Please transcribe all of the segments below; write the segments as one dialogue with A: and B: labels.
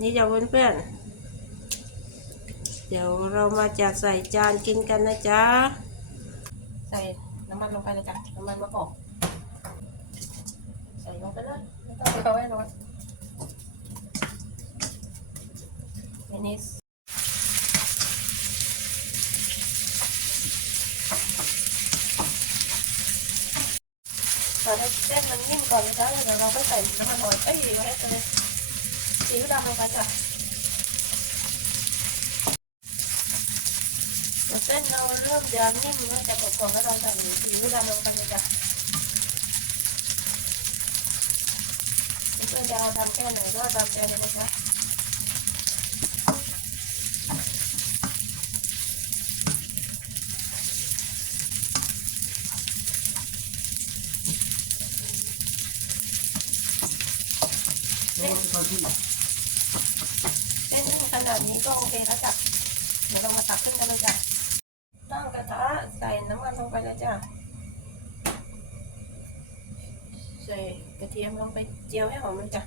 A: นี่จะเพื่อนๆเดี๋ยวเรามาจะใส่จานกินกันนะจ๊ะ ใส่น้ำมันลงไปเลยจ้ะน้ำมันมะกอกใส่ลงไปเลยไม่ต้องเอาไว้ร้อนมินิสตอนให้เส้นมันนิ่มก่อนนะจ๊ะแล้วเดี๋ยวเราก็ใส่น้ำมันหอยเอ้ยเดี๋ยวให้เลย ซีอิ๊วดำลงไปจ้ะเส้นเราเริ่มจะนิ่มแล้วจะกดก่อนแล้วเราใส่ซีอิ๊วดำลงไปเลยจ้ะเพื่อจะเอาดำแค่ไหนก็ดำแค่นั้นเลยจ้ะเส้น เส้นขนาดนี้ก็โอเคแล้วจ้ะเดี๋ยวเรามาตักขึ้นกันเลยจ้ะตั้งกระทะใส่น้ำมันลงไปเลยจ้ะใส่กระเทียมลงไปเจียวให้หอมเลยจ้ะ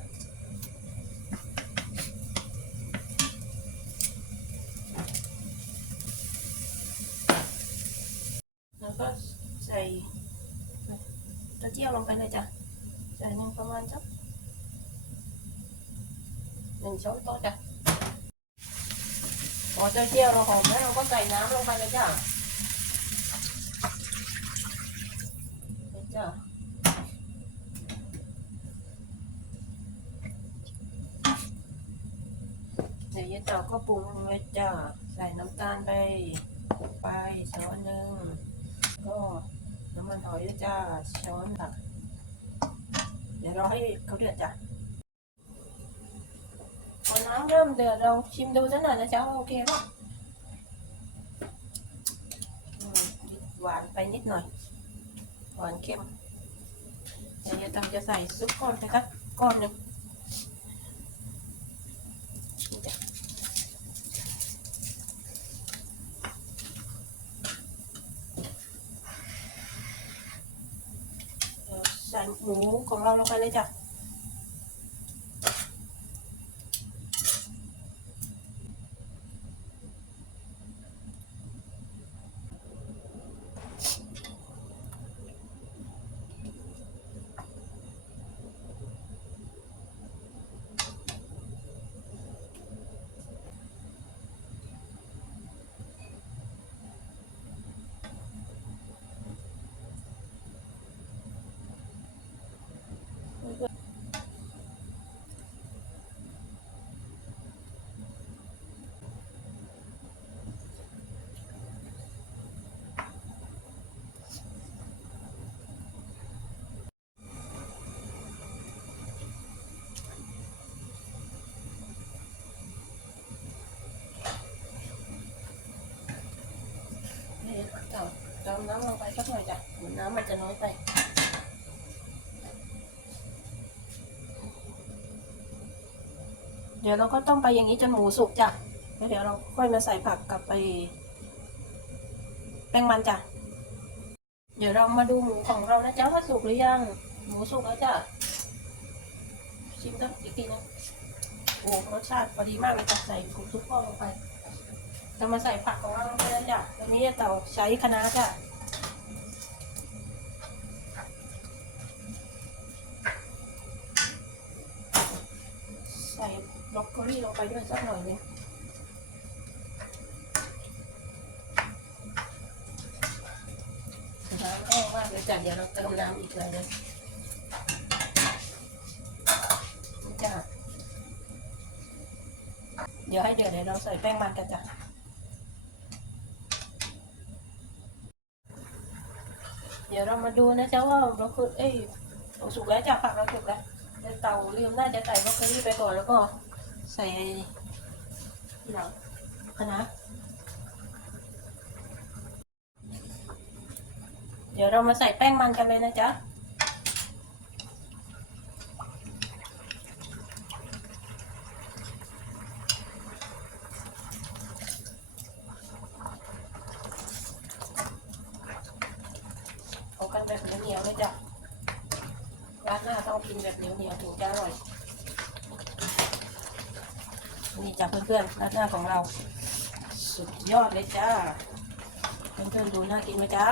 A: แล้วก็ใส่ตัวเจียวลงไปเลยจ้ะใส่หนึ่งประมาณสักหนึ่งช้อนโต๊ะจ้ะ อเจ้าเจียวเราหอมแล้วเราก็ใส่น้ำลงไปเลยจ้ะเยจ้ะเดี๋ยวยายเต่าก็ปรุงเลยจ้ะใส่น้ำตาลไป ไปช้อนหนึ่งก็น้ำมันหอยด้วยจ้าช้อนค่ะเดี๋ยวราให้เขาเดือดจ้ะ น้ำเริ่มเดือดเราชิมดูสักหน่อยนะจ๊ะว่าโอเคป่ะอืมหวานไปนิดหน่อย หวานเค็มเดี๋ยวยายตำจะใส่ซุปก้อนไปครับก้อนหนึ่งนี่จ้ะเดี๋ยใส่หมูของเราลงไปเลยจ้ะ นี่เต่ น้ำลงไปสักหน่อยจ้ะเหมือนน้ำมันจะน้อยไปเดี๋ยวเราก็ต้องไปอย่างนี้จนหมูสุกจ้ะแล้วเดี๋ยวเราค่อยมาใส่ผักกับไป แป้งมันจ้ะ เดี๋ยวเรามาดูหมูของเรานะจ๊ะว่าสุกหรือยัง หมูสุกแล้วจ้ะ ชิมกันอีกทีนึงโอ้รสชาติพอดีมากเลยจ้ะใส่ผงซุปข้อลงไป จะมาใส่ผักของเราลงไปเลยจ้ะตอนนี้เต่าใช้คะน้าจ้ะ ใส่บรอกโคลีลง ไปด้วยสักหน่อยนึงน้ำแห้งมากเลยจ้ะเดี๋ยวเราเติมน้ำอีกหน่อยนึงจ้ะเดี๋ยวให้เดือดเดี๋ยวเราใส่แป้งมันกันจ้ะเดี๋ยวเรามาดูนะจ๊ะว่าเราคือเอ้ยเราสุกแล้วจ้ะผักเราสุกแล้วเตาลืมน่าจะใส่บรอกโคลีไปก่อนแล้วก็ ใส่ทีหลังคณะเดี๋ยวเรามาใส่แป้งมันกันเลยนะจ๊ะเอากันแบบเหนียวๆเลยจ้ะร้านหน้าต้องกินแบบเหนียวๆถึงจะอร่อย นี่จ้ะเพื่อนๆราดหน้าของเรา สุดยอดเลยจ้า เพื่อนๆดูน่ากินไหมจ้า